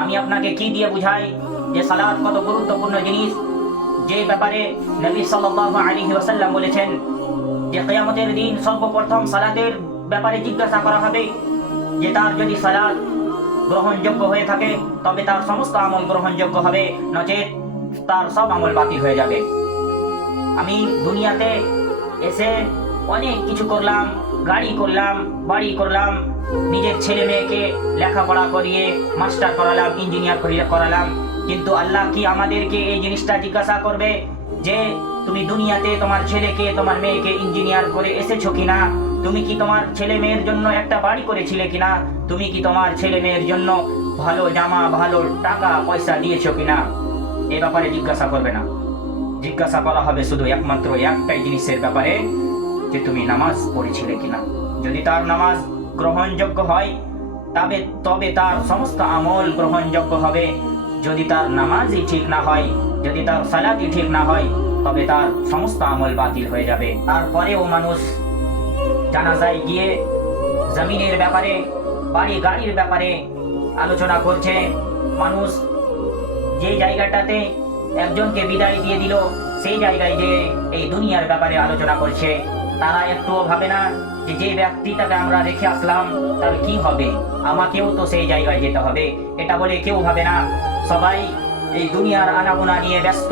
আমি আপনাকে কি দিয়ে বুঝাই যে সালাত কত গুরুত্বপূর্ণ জিনিস, যে ব্যাপারে নবী সাল্লাল্লাহু আলাইহি ওয়াসাল্লাম বলেছেন যে কিয়ামতের দিন সর্বপ্রথম সালাতের ব্যাপারে জিজ্ঞাসা করা হবে, যে তার যদি সালাত গ্রহণযোগ্য হয়ে থাকে তবে তার সমস্ত আমল গ্রহণযোগ্য হবে, নচেত তার সব আমল বাতিল হয়ে যাবে। আমি দুনিয়াতে এসে অনেক কিছু করলাম, গাড়ি করলাম, বাড়ি করলাম, নিজের ছেলে মেয়েকে লেখাপড়া করিয়ে মাস্টার করালাম, ইঞ্জিনিয়ার করালাম, কিন্তু আল্লাহ কি আমাদেরকে এই জিনিসটা জিজ্ঞাসা করবে যে তুমি দুনিয়াতে তোমার ছেলেকে তোমার মেয়েকে ইঞ্জিনিয়ার করে এসেছো কিনা? তুমি কি তোমার ছেলে মেয়ের জন্য একটা বাড়ি করেছিলে কিনা? তুমি কি তোমার ছেলে মেয়ের জন্য ভালো জামা, ভালো টাকা পয়সা দিয়েছো কিনা? এ ব্যাপারে জিজ্ঞাসা করবে না। জিজ্ঞাসা করা হবে শুধু একমাত্র একটাই জিনিসের ব্যাপারে, যে তুমি নামাজ পড়েছিলে কিনা। যদি তার নামাজ গ্রহণযোগ্য হয় তবে তার সমস্ত আমল গ্রহণযোগ্য হবে। যদি তার নামাজই ঠিক না হয়, যদি তার সালাতই ঠিক না হয়, তবে তার সমস্ত আমল বাতিল হয়ে যাবে। তারপরেও মানুষ জানাজায় গিয়ে জমিনের ব্যাপারে, বাড়ি গাড়ির ব্যাপারে আলোচনা করছে। মানুষ যে জায়গাটাতে একজনকে বিদায় দিয়ে দিল সেই জায়গায় যে এই দুনিয়ার ব্যাপারে আলোচনা করছে। তারা একটুও ভাবে না যে যে ব্যক্তিটাকে আমরা রেখে আসলাম তার কি হবে, আমাকেও তো সেই জায়গায় যেতে হবে, এটা বলে কেউ ভাবে না। সবাই এই দুনিয়ার আনাগোনা নিয়ে ব্যস্ত,